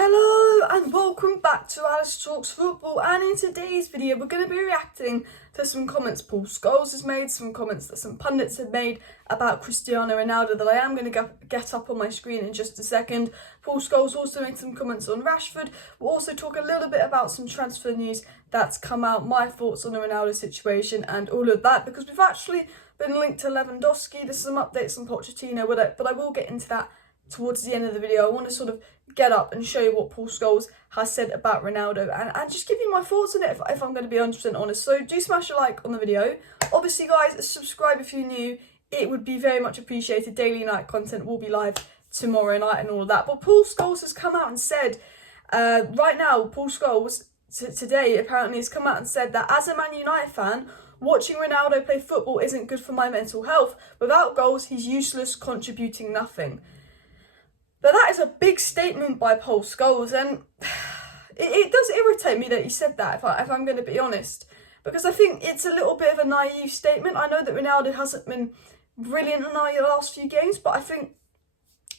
Hello and welcome back to Alice Talks Football, and in today's video we're going to be reacting to some comments Paul Scholes has made, some comments that some pundits have made about Cristiano Ronaldo that I am going to get up on my screen in just a second. Paul Scholes also made some comments on Rashford. We'll also talk a little bit about some transfer news that's come out, my thoughts on the Ronaldo situation and all of that, because we've actually been linked to Lewandowski. There's some updates on Pochettino, but I will get into that towards the end of the video. I want to sort of get up and show you what Paul Scholes has said about Ronaldo and just give you my thoughts on it if I'm going to be 100% honest. So do smash a like on the video. Obviously guys, subscribe if you're new. It would be very much appreciated. Daily night content will be live tomorrow night and all of that. But Paul Scholes has come out and said, right now, Paul Scholes today apparently has come out and said that as a Man United fan, watching Ronaldo play football isn't good for my mental health. Without goals, he's useless, contributing nothing. But that is a big statement by Paul Scholes, and it does irritate me that he said that, if I'm going to be honest, because I think it's a little bit of a naive statement. I know that Ronaldo hasn't been brilliant in the last few games, but I think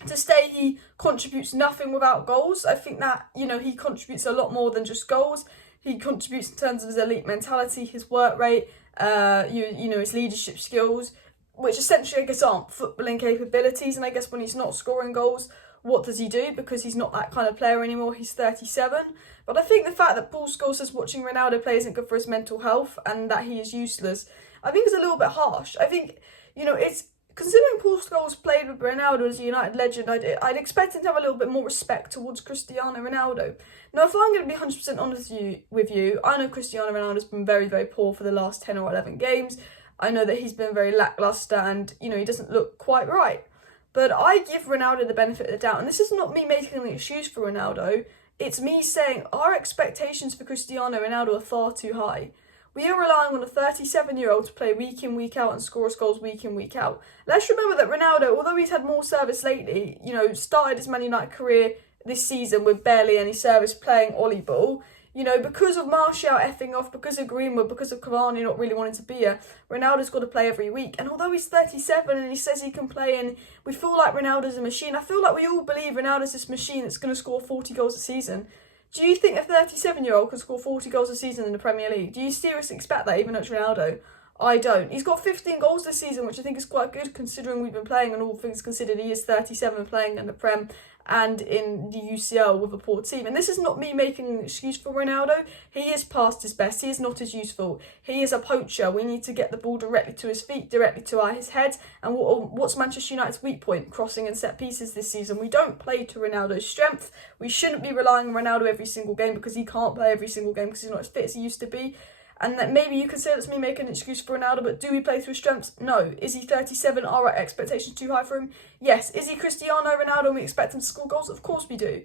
to say he contributes nothing without goals, I think that, you know, he contributes a lot more than just goals. He contributes in terms of his elite mentality, his work rate, you know, his leadership skills, which essentially I guess aren't footballing capabilities. And I guess when he's not scoring goals, what does he do? Because he's not that kind of player anymore. He's 37. But I think the fact that Paul Scholes says watching Ronaldo play isn't good for his mental health and that he is useless, I think is a little bit harsh. I think, you know, it's considering Paul Scholes played with Ronaldo as a United legend, I'd expect him to have a little bit more respect towards Cristiano Ronaldo. Now, if I'm going to be 100% honest with you, I know Cristiano Ronaldo's been very, very poor for the last 10 or 11 games. I know that he's been very lacklustre and, you know, he doesn't look quite right. But I give Ronaldo the benefit of the doubt. And this is not me making an excuse for Ronaldo. It's me saying our expectations for Cristiano Ronaldo are far too high. We are relying on a 37-year-old to play week in, week out and score us goals week in, week out. Let's remember that Ronaldo, although he's had more service lately, you know, started his Man United career this season with barely any service playing Ollie ball. You know, because of Martial effing off, because of Greenwood, because of Cavani not really wanting to be here, Ronaldo's got to play every week. And although he's 37 and he says he can play and we feel like Ronaldo's a machine, I feel like we all believe Ronaldo's this machine that's going to score 40 goals a season. Do you think a 37-year-old can score 40 goals a season in the Premier League? Do you seriously expect that, even though it's Ronaldo? I don't. He's got 15 goals this season, which I think is quite good considering we've been playing, and all things considered, he is 37 playing in the Prem and in the UCL with a poor team. And this is not me making an excuse for Ronaldo. He is past his best. He is not as useful. He is a poacher. We need to get the ball directly to his feet, directly to his head. And what's Manchester United's weak point? Crossing and set pieces this season. We don't play to Ronaldo's strength. We shouldn't be relying on Ronaldo every single game because he can't play every single game because he's not as fit as he used to be. And that maybe you can say that's me making an excuse for Ronaldo, but do we play to his strengths? No. Is he 37? Are our expectations too high for him? Yes. Is he Cristiano Ronaldo and we expect him to score goals? Of course we do.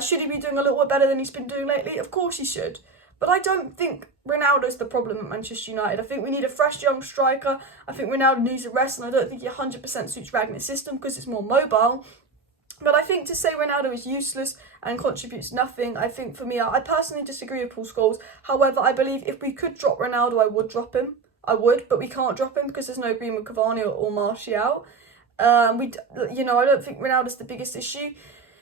Should he be doing a little bit better than he's been doing lately? Of course he should. But I don't think Ronaldo's the problem at Manchester United. I think we need a fresh young striker. I think Ronaldo needs a rest, and I don't think he 100% suits Rangnick's system because it's more mobile. But I think to say Ronaldo is useless and contributes nothing, I think for me, I personally disagree with Paul Scholes. However, I believe if we could drop Ronaldo, I would drop him. I would, but we can't drop him because there's no agreement with Cavani or Martial. You know, I don't think Ronaldo's the biggest issue.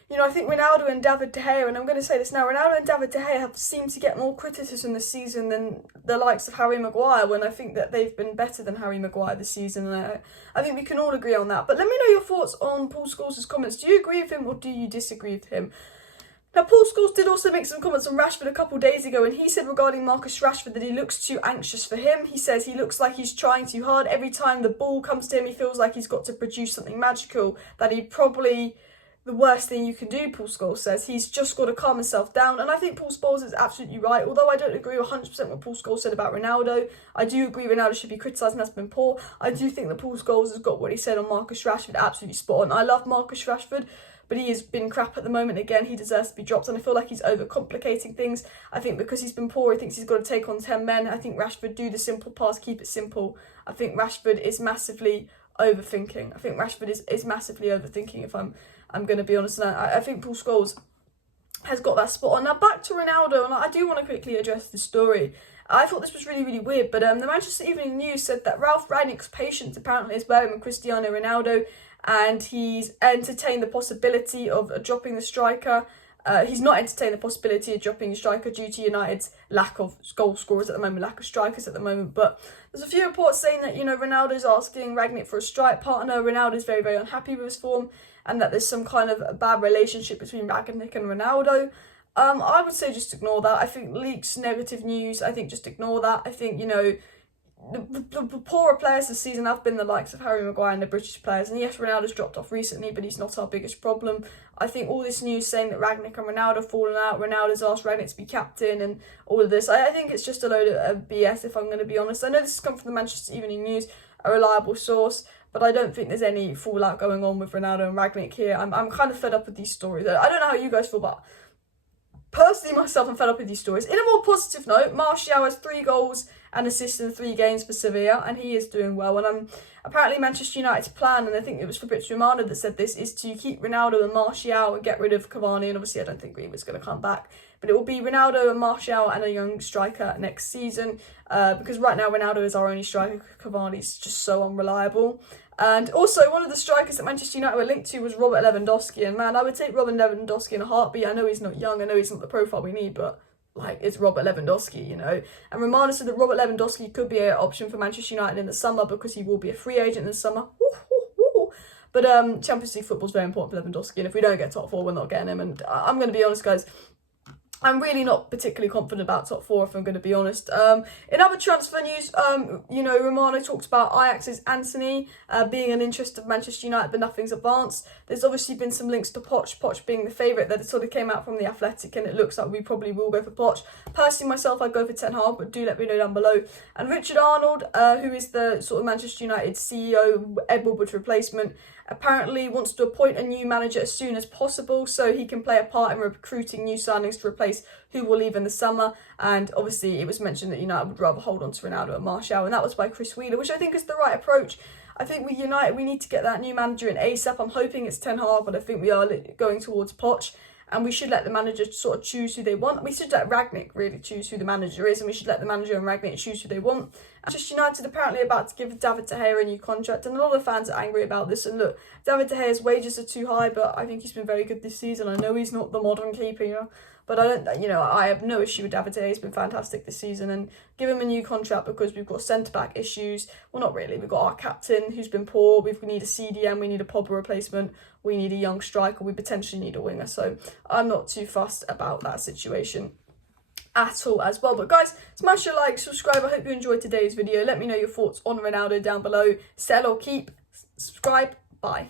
You know, I think Ronaldo and David De Gea, and I'm going to say this now, Ronaldo and David De Gea have seemed to get more criticism this season than the likes of Harry Maguire, when I think that they've been better than Harry Maguire this season. And I think we can all agree on that. But let me know your thoughts on Paul Scholes' comments. Do you agree with him or do you disagree with him? Now, Paul Scholes did also make some comments on Rashford a couple of days ago, and he said regarding Marcus Rashford that he looks too anxious for him. He says he looks like he's trying too hard. Every time the ball comes to him, he feels like he's got to produce something magical, that he probably... the worst thing you can do, Paul Scholes says. He's just got to calm himself down. And I think Paul Scholes is absolutely right. Although I don't agree 100% with what Paul Scholes said about Ronaldo, I do agree Ronaldo should be criticised and has been poor. I do think that Paul Scholes has got what he said on Marcus Rashford absolutely spot on. I love Marcus Rashford, but he has been crap at the moment. Again, he deserves to be dropped. And I feel like he's overcomplicating things. I think because he's been poor, he thinks he's got to take on 10 men. I think Rashford, do the simple pass, keep it simple. I think Rashford is massively overthinking. I think Rashford is massively overthinking, if I'm going to be honest. And I think Paul Scholes has got that spot on. Now back to Ronaldo, and I do want to quickly address this story. I thought this was really, really weird, but the Manchester Evening News said that Ralph Rangnick's patience apparently is better than Cristiano Ronaldo, and he's entertained the possibility of dropping the striker he's not entertained the possibility of dropping a striker due to United's lack of goal scorers at the moment, lack of strikers at the moment. But there's a few reports saying that, Ronaldo's asking Rangnick for a strike partner. Ronaldo's very, very unhappy with his form, and that there's some kind of a bad relationship between Rangnick and Ronaldo. I would say just ignore that. I think leaks, negative news, I think just ignore that. I think, the poorer players this season have been the likes of Harry Maguire and the British players. And yes, Ronaldo's dropped off recently, but he's not our biggest problem. I think all this news saying that Rangnick and Ronaldo have fallen out, Ronaldo's asked Rangnick to be captain and all of this, I think it's just a load of BS, if I'm going to be honest. I know this has come from the Manchester Evening News, a reliable source, but I don't think there's any fallout going on with Ronaldo and Rangnick here. I'm kind of fed up with these stories. I don't know how you guys feel, but personally myself, I'm fed up with these stories. In a more positive note, Martial has 3 goals and assists in 3 games for Sevilla, and he is doing well. And apparently Manchester United's plan, and I think it was Fabrizio Romano that said this, is to keep Ronaldo and Martial and get rid of Cavani. And obviously I don't think Reba's going to come back, but it will be Ronaldo and Martial and a young striker next season, because right now Ronaldo is our only striker. Cavani's just so unreliable. And also, one of the strikers that Manchester United were linked to was Robert Lewandowski. And man, I would take Robert Lewandowski in a heartbeat. I know he's not young, I know he's not the profile we need, but it's Robert Lewandowski, And Romano said that Robert Lewandowski could be an option for Manchester United in the summer because he will be a free agent in the summer. But Champions League football is very important for Lewandowski, and if we don't get top 4, we're not getting him. And I'm going to be honest, guys, I'm really not particularly confident about top 4, if I'm going to be honest. In other transfer news, Romano talked about Ajax's Anthony being an interest of Manchester United, but nothing's advanced. There's obviously been some links to Poch being the favourite that sort of came out from The Athletic, and it looks like we probably will go for Poch. Personally, myself, I'd go for Ten Hag, but do let me know down below. And Richard Arnold, who is the sort of Manchester United CEO, Ed Woodward's replacement, apparently wants to appoint a new manager as soon as possible so he can play a part in recruiting new signings to replace who will leave in the summer. And obviously it was mentioned that United would rather hold on to Ronaldo and Martial, and that was by Chris Wheeler, which I think is the right approach. I think with United we need to get that new manager in ASAP. I'm hoping it's Ten Hag, but I think we are going towards Poch. And we should let the manager sort of choose who they want. We should let Rangnick really choose who the manager is, and we should let the manager and Rangnick choose who they want. Manchester United apparently about to give David De Gea a new contract, and a lot of fans are angry about this. And look, David De Gea's wages are too high, but I think he's been very good this season. I know he's not the modern keeper, but I have no issue with David De Gea. He's been fantastic this season, and give him a new contract because we've got centre-back issues. Well, not really. We've got our captain who's been poor. We need a CDM. We need a Pogba replacement. We need a young striker. We potentially need a winger. So I'm not too fussed about that situation at all as well. But guys, smash your like, subscribe. I hope you enjoyed today's video. Let me know your thoughts on Ronaldo down below. Sell or keep. Subscribe. Bye.